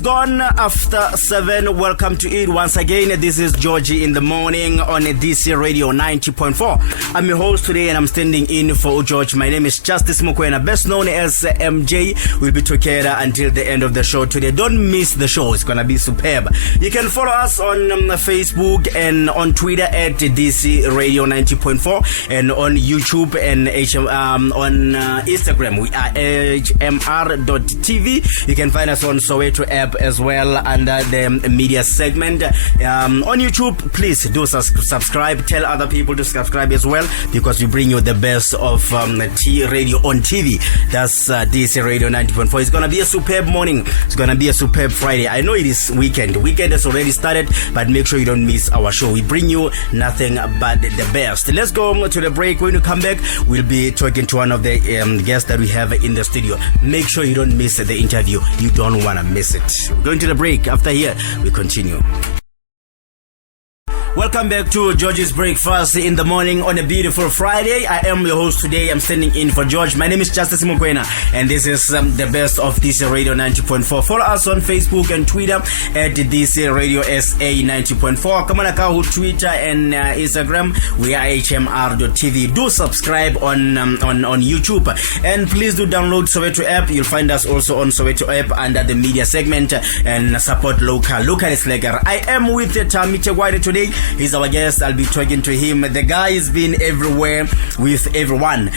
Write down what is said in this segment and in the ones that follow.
is gone after 7. Welcome to it once again. This is Georgie in the morning on DC Radio 90.4. I'm your host today and I'm standing in for George. My name is Justice Thekwane, best known as MJ. We'll be together until the end of the show today. Don't miss the show. It's going to be superb. You can follow us on Facebook and on Twitter at DC Radio 90.4 and on YouTube and on Instagram. We are HMR.tv. You can find us on Soweto app as well under the media segment. On YouTube, please do subscribe. Tell other people to subscribe as well, because we bring you the best of T radio on TV. That's DC Radio 90.4. It's going to be a superb morning. It's going to be a superb Friday. I know it is weekend. Weekend has already started, but make sure you don't miss our show. We bring you nothing but the best. Let's go to the break. When you come back, we'll be talking to one of the guests that we have in the studio. Make sure you don't miss the interview. You don't want to miss it. We're going to the break. After here, we continue. Welcome back to George's Breakfast in the morning on a beautiful Friday. I am your host today. I'm standing in for George. My name is Justice Thekwane, and this is the best of DC Radio 90.4. Follow us on Facebook and Twitter at DC Radio SA90.4. Come on, account Twitter and Instagram. We are HMR.tv. Do subscribe on YouTube, and please do download Soweto app. You'll find us also on Soweto app under the media segment and support local. Local is like I am with Thami Thekwane today. He's our guest. I'll be talking to him. The guy has been everywhere with everyone.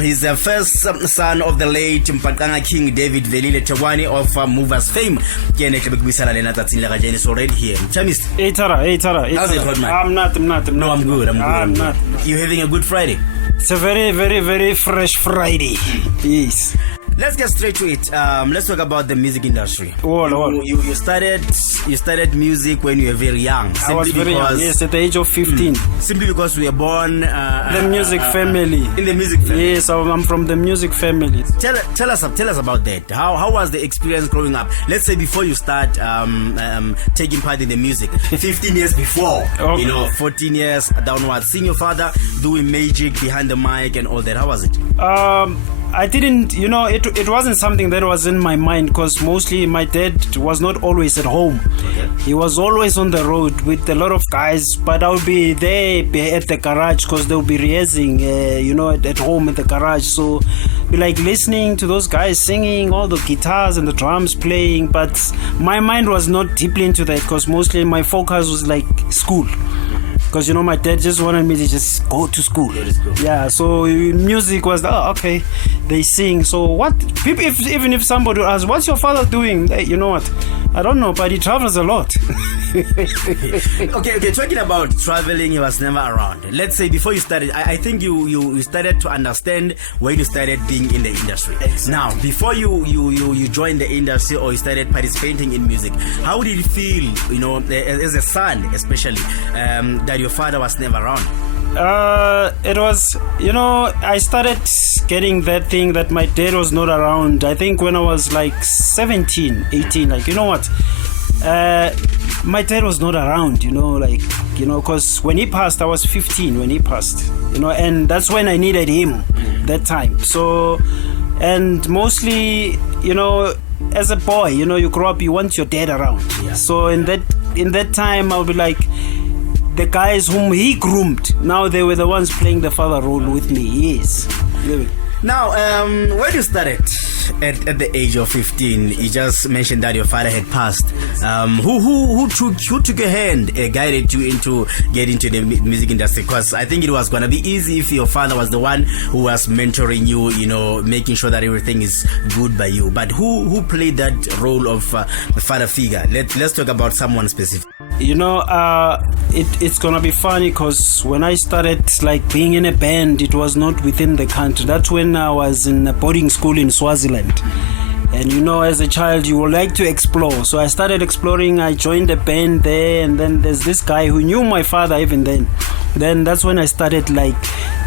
He's the first son of the late Mpakanga King David Thekwane of Movers fame. It's already here. How's it, man? I'm not. No, I'm good. I'm good. You having a good Friday? It's a very, very, very fresh Friday. Yes. Let's get straight to it. Let's talk about the music industry. You started music when you were very young. I was very young. Yes, at the age of 15. Simply because we were born the music family. In the music family. Yes, I'm from the music family. Tell us about that. How was the experience growing up? Let's say before you start taking part in the music. 15 years before, okay. 14 years downwards. Seeing your father doing magic behind the mic and all that. How was it? I didn't, it wasn't something that was in my mind, because mostly my dad was not always at home. Okay. He was always on the road with a lot of guys, but I would be there at the garage, because they'll be rehearsing, at home at the garage. So be like listening to those guys singing, all the guitars and the drums playing, but my mind was not deeply into that, because mostly my focus was like school. Because my dad just wanted me to just go to school. Yeah, so music was okay. They sing. So what? People, even if somebody asks, "What's your father doing?" Hey, you know what? I don't know, but he travels a lot. Okay. Talking about traveling, he was never around. Let's say before you started, I think you started to understand when you started being in the industry. Exactly. Now, before you joined the industry or you started participating in music, how did you feel? As a son, especially, that your father was never around? It was, I started getting that thing that my dad was not around. I think when I was like 17, 18, my dad was not around, because when he passed, I was 15 when he passed, and that's when I needed him that time. So, and mostly, as a boy, you grow up, you want your dad around. Yeah. So in that time, I'll be like, the guys whom he groomed, now they were the ones playing the father role with me. Yes. Now, when you started at the age of 15, you just mentioned that your father had passed. Who took your hand, guided you into getting into the music industry? Because I think it was gonna be easy if your father was the one who was mentoring you, making sure that everything is good by you. But who played that role of the father figure? Let's talk about someone specific. It's gonna be funny, because when I started being in a band, it was not within the country. That's when I was in a boarding school in Swaziland. And as a child, you would like to explore. So I started exploring. I joined a band there, and then there's this guy who knew my father even then. Then that's when I started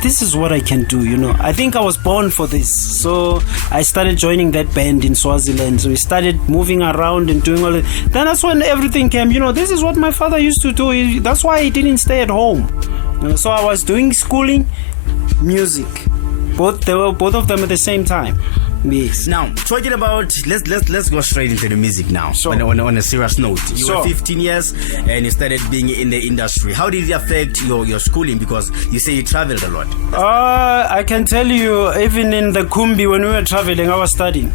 this is what I can do, I think I was born for this. So I started joining that band in Swaziland. So we started moving around and doing all it. Then that's when everything came, this is what my father used to do. That's why he didn't stay at home. So I was doing schooling, music, both of them at the same time. Yes. Now, talking about, let's go straight into the music now. Sure. On a serious note, you Sure. were 15 years and you started being in the industry. How did it affect your schooling? Because you say you traveled a lot. I can tell you, even in the Kumbi when we were traveling, I was studying.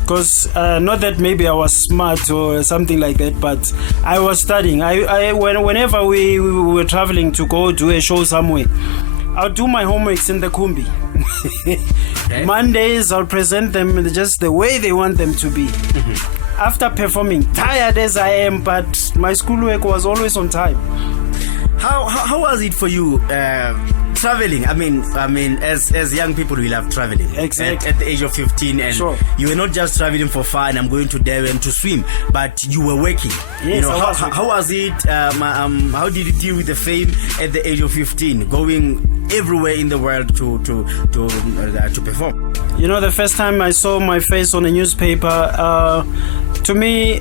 Because not that maybe I was smart or something like that, but I was studying. Whenever we were traveling to go do a show somewhere, I'll do my homeworks in the Kumbi. Okay. Mondays, I'll present them just the way they want them to be. After performing, tired as I am, but my schoolwork was always on time. How was it for you traveling? I mean, as young people, we love traveling. Exactly. At the age of 15, and Sure. you were not just traveling for fun. I'm going to Devon to swim, but you were working. Yes, I was how was it? How did you deal with the fame at the age of 15, going everywhere in the world to perform? You know, the first time I saw my face on a newspaper, to me,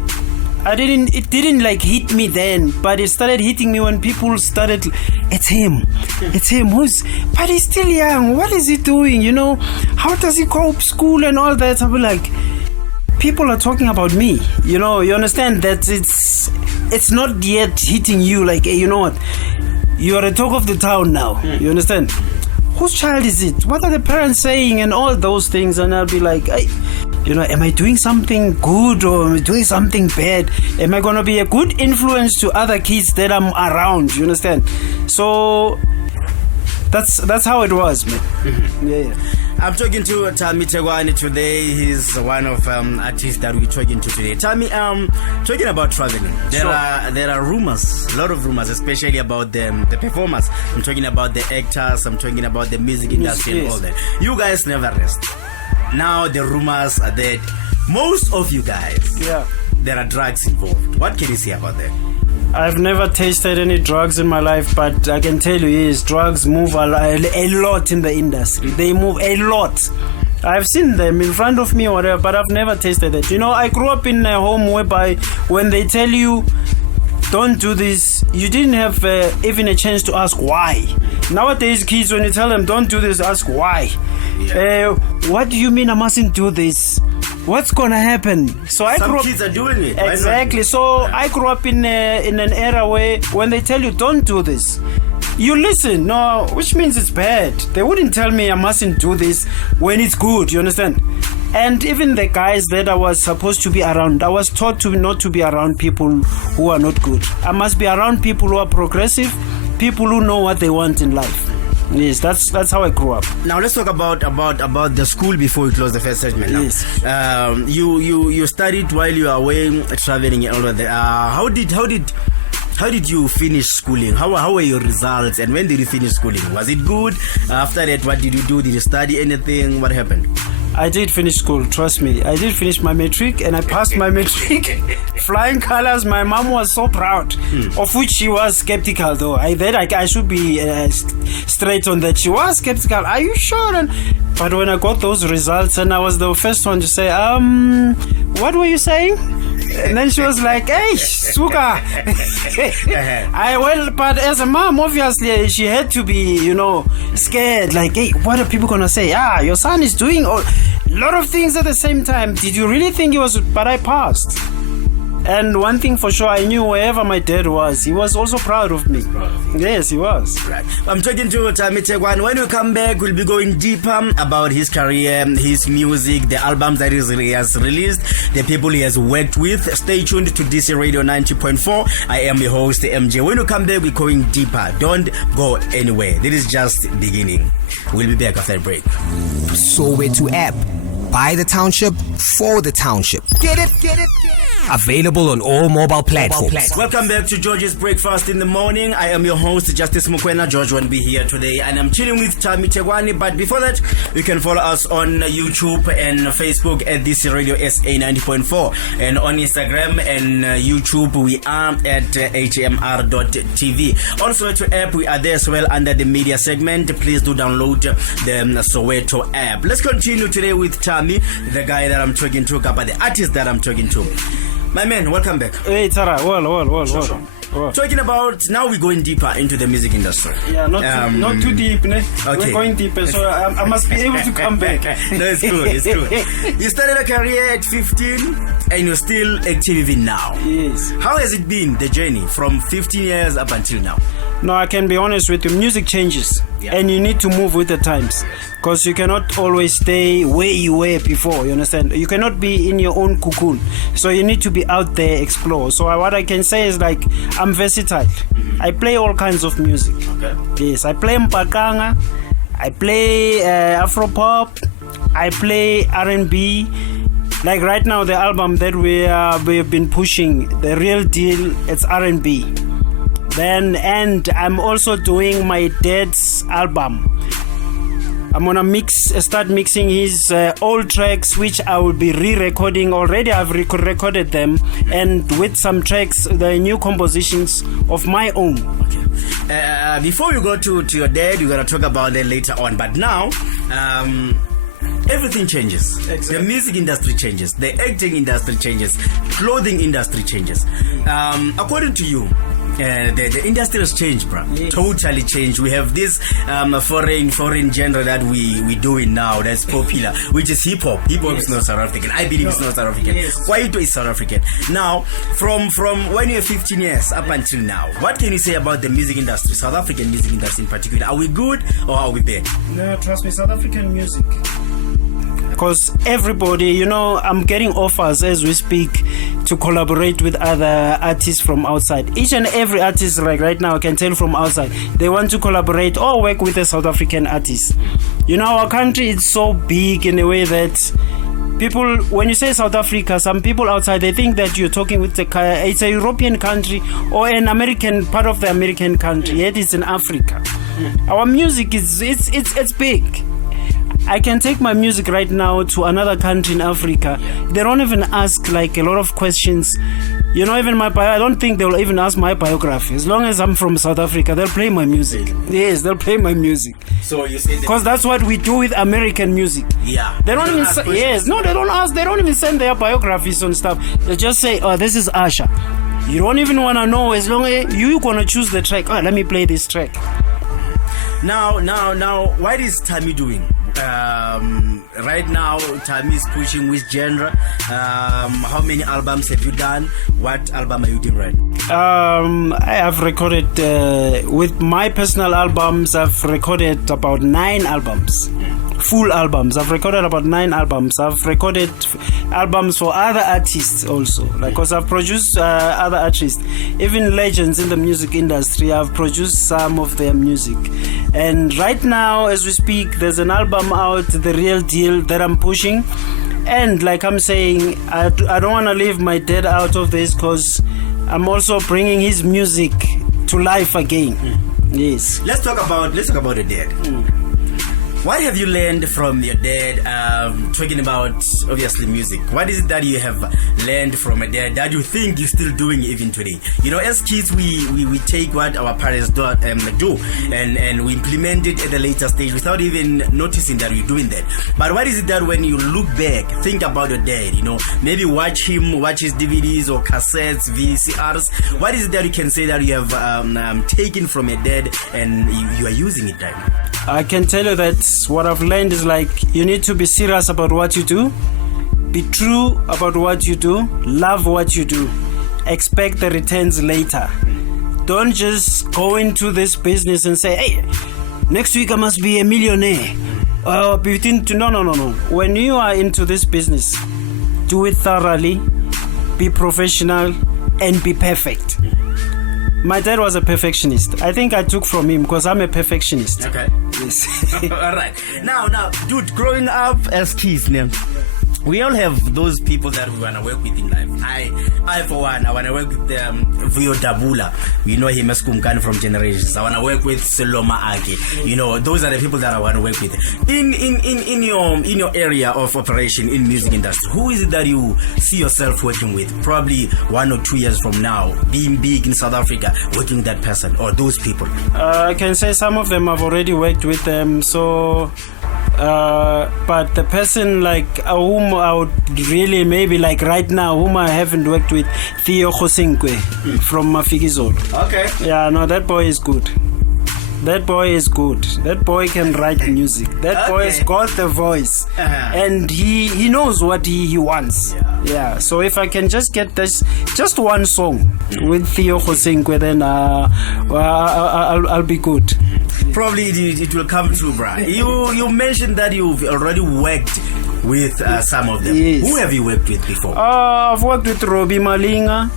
it didn't like hit me then, but it started hitting me when people started, it's him, but he's still young, what is he doing, you know, how does he cope school and all that? I'll be like, people are talking about me, you know, you understand that it's not yet hitting you like, hey, you know what, you are a talk of the town now, you understand? Whose child is it? What are the parents saying? And all those things. And I'll be like, hey, you know, am I doing something good or am I doing something bad? Am I going to be a good influence to other kids that I'm around? You understand? So that's how it was, man. Yeah. I'm talking to Thami Thekwane today. He's one of artists that we're talking to today. Thami, talking about traveling, there are rumors, a lot of rumors, especially about the performers. I'm talking about the actors. I'm talking about the music industry and all that. You guys never rest. Now the rumors are that most of you guys, there are drugs involved. What can you say about that? I've never tasted any drugs in my life, but I can tell you, yes, drugs move a lot in the industry. They move a lot. I've seen them in front of me or whatever, but I've never tasted it. You know, I grew up in a home whereby when they tell you, don't do this, you didn't have even a chance to ask why. Nowadays, kids, when you tell them, don't do this, ask why. What do you mean I mustn't do this? What's gonna happen? So Some kids are doing it. Exactly. So I grew up in an era where when they tell you don't do this, you listen. No, which means it's bad. They wouldn't tell me I mustn't do this when it's good. You understand? And even the guys that I was supposed to be around, I was taught to not to be around people who are not good. I must be around people who are progressive, people who know what they want in life. Yes, that's how I grew up. Now let's talk about the school before we close the first segment. Now. Yes. You studied while you were away traveling and all of that. How did you finish schooling? How were your results? And when did you finish schooling? Was it good? After that, what did you do? Did you study anything? What happened? I did finish school, trust me. I did finish my matric and I passed my matric. Flying colors. My mom was so proud, of which she was skeptical though. I should be straight on that. She was skeptical. Are you sure? But when I got those results and I was the first one to say, what were you saying? And then she was like, hey, Suka. But as a mom, obviously, she had to be, you know, scared. Like, hey, what are people going to say? Your son is doing a lot of things at the same time. Did you really think he was? But I passed. And one thing for sure, I knew wherever my dad was, he was also proud of me. Yes, he was. Right. I'm talking to Thami Thekwane. When we come back, we'll be going deeper about his career, his music, the albums that he has released, the people he has worked with. Stay tuned to DC Radio 90.4. I am your host, MJ. When we come back, we're going deeper. Don't go anywhere. This is just beginning. We'll be back after the break. Soweto app. By the township, for the township. Get it? Available on all mobile platforms. Welcome back to George's Breakfast in the Morning. I am your host, Justice Mukwena. George won't be here today, and I'm chilling with Thami Thekwane. But before that, you can follow us on YouTube and Facebook at DC Radio SA 90.4, and on Instagram and YouTube we are at HMR.tv. On Soweto app, we are there as well under the media segment. Please do download the Soweto app. Let's continue today with Thami, the guy that I'm talking to, the artist that I'm talking to. My man, welcome back. Hey, Tara. Well. Sure. Oh. Talking about, now we're going deeper into the music industry. Yeah, not too deep, ne? Okay. We're going deeper, so I must be able to come back. No, it's good, it's good. You started a career at 15 and you're still active even now. Yes. How has it been, the journey, from 15 years up until now? No, I can be honest with you. Music changes, and you need to move with the times, because you cannot always stay where you were before. You understand? You cannot be in your own cocoon, so you need to be out there, explore. So what I can say is, like, I'm versatile. I play all kinds of music. Okay. Yes, I play mpakanga, I play Afropop, I play R&B. Like right now, the album that we've been pushing, the real deal, it's R&B. And I'm also doing my dad's album. I'm gonna start mixing his old tracks, which I will be re-recording. Already I've recorded them, and with some tracks, the new compositions of my own. Okay. Before we go to your dad, we're gonna talk about that later on. But now, everything changes. Exactly. The music industry changes. The acting industry changes. Clothing industry changes. According to you, the industry has changed, bro. Yes. Totally changed. We have this foreign genre that we doing now that's popular, which is hip hop. Hip hop is not South African. I believe it's not South African. Yes. Kwaito is South African. Now, from when you're 15 years up until now, what can you say about the music industry, South African music industry in particular? Are we good or are we bad? No, trust me, South African music. Because everybody, I'm getting offers as we speak to collaborate with other artists from outside. Each and every artist, like right now, I can tell from outside, they want to collaborate or work with a South African artist. Our country is so big in a way that people, when you say South Africa, some people outside, they think that you're talking with it's a European country or an American, part of the American country, yet it's in Africa. Our music it's big. I can take my music right now to another country in Africa. They don't even ask like a lot of questions. Even my I don't think they'll even ask my biography. As long as I'm from South Africa, they'll play my music. Yes, they'll play my music. So you say because that's what we do with American music. Yeah. They don't even say, yes, no, they don't ask. They don't even send their biographies and stuff. They just say, "Oh, this is Asha." You don't even want to know. As long as you're gonna choose the track. Oh, let me play this track. Now, what is Thami doing? Right now, Thami is pushing which genre? How many albums have you done? What album are you doing right now? I have recorded with my personal albums. I've recorded about 9 albums, full albums. I've recorded about 9 albums. I've recorded albums for other artists also, because I've produced other artists, even legends in the music industry. I've produced some of their music, and right now, as we speak, there's an album out, The Real Deal, that I'm pushing. And like I'm saying, I don't want to leave my dad out of this, because I'm also bringing his music to life again. Yes. Let's talk about the dad. What have you learned from your dad? Talking about obviously music. What is it that you have learned from a dad that you think you're still doing even today? As kids, we take what our parents do and we implement it at a later stage without even noticing that we're doing that. But what is it that when you look back, think about your dad? Maybe watch his DVDs or cassettes, VCRs. What is it that you can say that you have taken from your dad and you are using it right now? I can tell you that what I've learned is you need to be serious about what you do, be true about what you do, love what you do, expect the returns later. Don't just go into this business and say, hey, next week I must be a millionaire. No. When you are into this business, do it thoroughly, be professional, and be perfect. My dad was a perfectionist. I think I took from him because I'm a perfectionist. Okay. Yes. All right. Now, dude, growing up as kids, we all have those people that we want to work with in life. I for one, I want to work with Vio Dabula. We know him as Kumkan from Generations. I want to work with Seloma Ake. Those are the people that I want to work with. In your area of operation in music industry, who is it that you see yourself working with? Probably 1 or 2 years from now, being big in South Africa, working with that person or those people. I can say some of them I've already worked with them. So But the person like whom I would really maybe like right now, whom I haven't worked with, Theo Khosinkwe from Mafikizolo. Okay. Yeah, no, that boy is good. That boy is good. That boy can write music. That boy has got the voice, and he knows what he wants. Yeah. So if I can just get this, just one song with Theo Khosinkwe, then I'll be good. Probably it will come true, bruh. You mentioned that you've already worked with some of them. Yes. Who have you worked with before? I've worked with Robbie Malinga.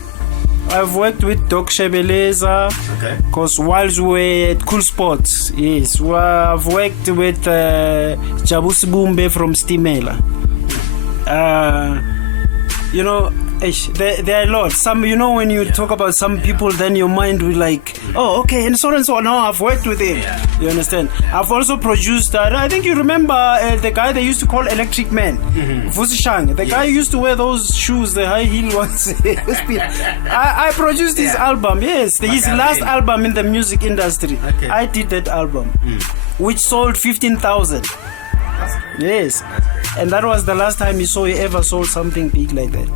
I've worked with Doc Shebeleza. Okay. Because whilst we were at Cool Sports, yes. I've worked with Jabusi Bumbe from Stimela. You know, there are a lot. Some, you know, when you talk about some people, then your mind will like, oh, okay, and so on and so on. No, I've worked with him. You understand? I've also produced, I think you remember the guy they used to call Electric Man, Vusishang. The guy who used to wear those shoes, the high heel ones. I produced his album, yes. His last album in the music industry. Okay. I did that album, which sold 15,000. Yes. And that was the last time you ever sold something big like that.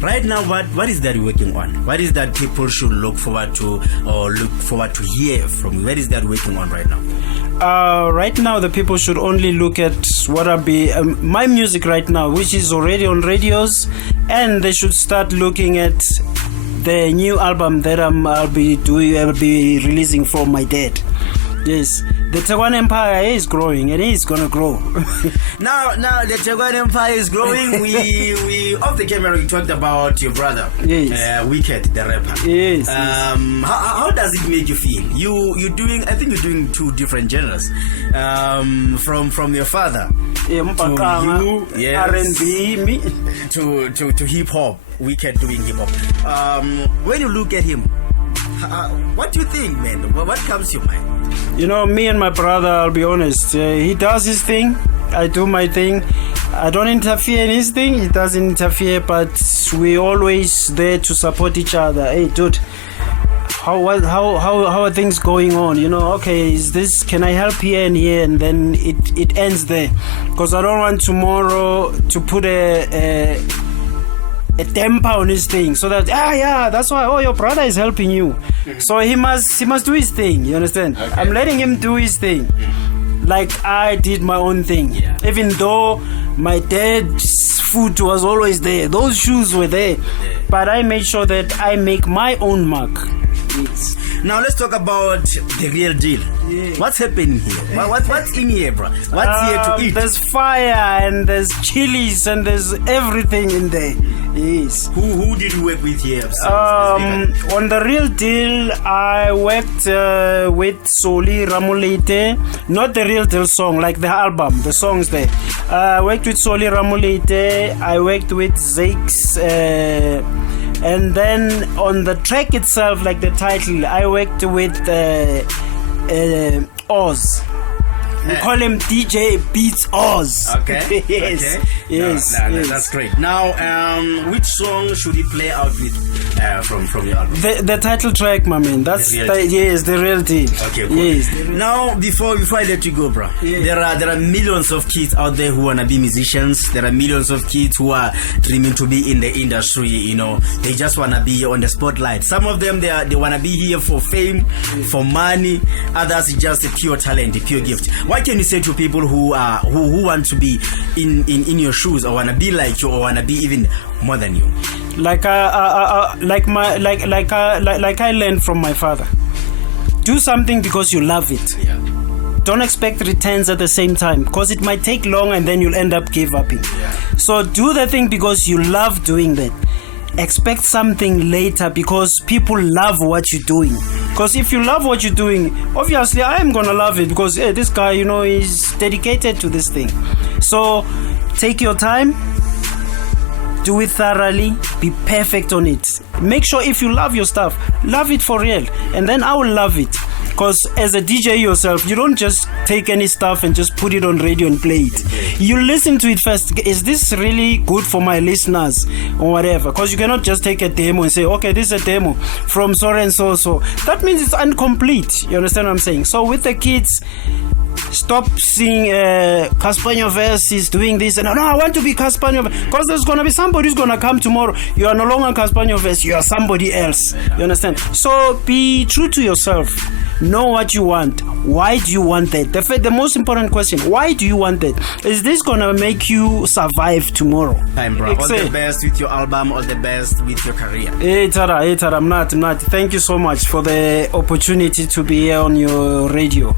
Right now, what is that you're working on? What is that people should look forward to or look forward to hear from you? What is that working on right now? Right now, the people should only look at what I'll be my music right now, which is already on radios, and they should start looking at the new album that I'll be releasing for my dad. Yes, the Thekwane Empire is growing and it's gonna grow. now the Thekwane Empire is growing. We off the camera we talked about your brother, Wicked the rapper. Yes. How does it make you feel? You doing? I think you're doing two different genres. From your father to you, yes, R&B, me to hip hop. Wicked doing hip hop. When you look at him, what do you think, man? What comes to your mind? You know, me and my brother, I'll be honest, he does his thing, I do my thing. I don't interfere in his thing, he doesn't interfere, but we always there to support each other. Hey, dude, how are things going on? You know, okay, is this, can I help here and here? And then it ends there. Because I don't want tomorrow to put a temper on his thing, so that that's why your brother is helping you. So he must do his thing, you understand? Okay. I'm letting him do his thing like I did my own thing. Even though my dad's foot was always there, those shoes were there, but I made sure that I make my own mark. Yes. Now let's talk about the real deal. What's happening here? What's in here, bro? What's here to eat? There's fire and there's chilies and there's everything in there. Yes. Who did you work with here? On the real deal, I worked with Soli Ramulete. Not the real deal song, like the album, the songs there. I worked with Soli Ramulete. I worked with Zakes. And then on the track itself, like the title, I worked with Oz. We call him DJ Beats Oz. Okay. Yes. Okay. Yes. Yes. That's great. Now, which song should he play out with from your album? The title track, my man. That's the real deal. Okay. Cool. Yes. Now, before I let you go, bro, there are millions of kids out there who wanna be musicians. There are millions of kids who are dreaming to be in the industry. You know, they just wanna be on the spotlight. Some of them they wanna be here for fame, for money. Others just a pure talent, a pure gift. What can you say to people who want to be in your shoes, or wanna be like you, or wanna be even more than you? Like I learned from my father. Do something because you love it. Yeah. Don't expect returns at the same time, because it might take long and then you'll end up giving up. Yeah. So do the thing because you love doing that. Expect something later because people love what you're doing. Because if you love what you're doing, obviously I am gonna love it because this guy, you know, is dedicated to this thing. So take your time, do it thoroughly, be perfect on it. Make sure if you love your stuff, love it for real, and then I will love it. Because as a DJ yourself, you don't just take any stuff and just put it on radio and play it. You listen to it first. Is this really good for my listeners or whatever? Because you cannot just take a demo and say, okay, this is a demo from so and so. So that means it's incomplete. You understand what I'm saying? So with the kids, Stop seeing Casper Nyovest is doing this and no, I want to be Casper Nyovest, because there's gonna be somebody who's gonna come tomorrow. You are no longer Casper Nyovest, you are somebody else. You understand? So be true to yourself. Know what you want. Why do you want that? The most important question: why do you want that? Is this gonna make you survive tomorrow? Time, bro. All the best with your album. All the best with your career. Hey Tara, I'm not. Thank you so much for the opportunity to be here on your radio.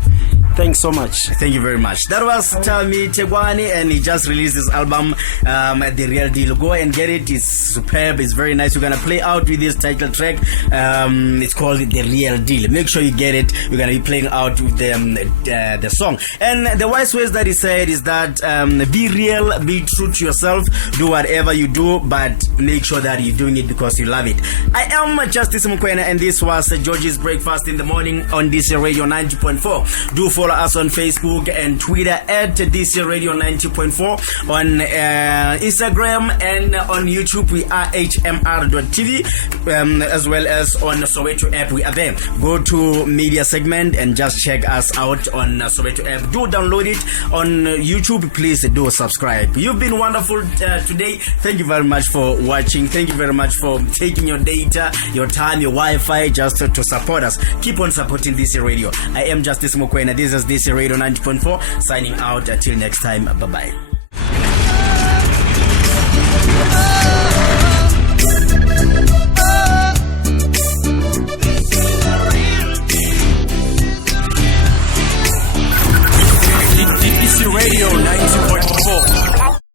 Thanks so much. Thank you very much. That was Thami Thekwane, and he just released his album, The Real Deal. Go and get it. It's superb. It's very nice. We're gonna play out with this title track. It's called The Real Deal. Make sure you get it. We're gonna be playing out with the song. And the wise words that he said is that be real, be true to yourself, do whatever you do, but make sure that you're doing it because you love it. I am Justice Mukwena, and this was George's Breakfast in the Morning on DC Radio 90.4. Do follow us on Facebook and Twitter at DC Radio 90.4, on Instagram and on YouTube. We are HMR.tv, as well as on Soweto app. We are there. Go to media segment and just check us out on Soweto app. Do download it on YouTube. Please do subscribe. You've been wonderful today. Thank you very much for watching. Thank you very much for taking your data, your time, your Wi-Fi just to support us. Keep on supporting DC Radio. I am Justice Mukwena. This is DC Radio 90.4 signing out. Until next time, bye bye.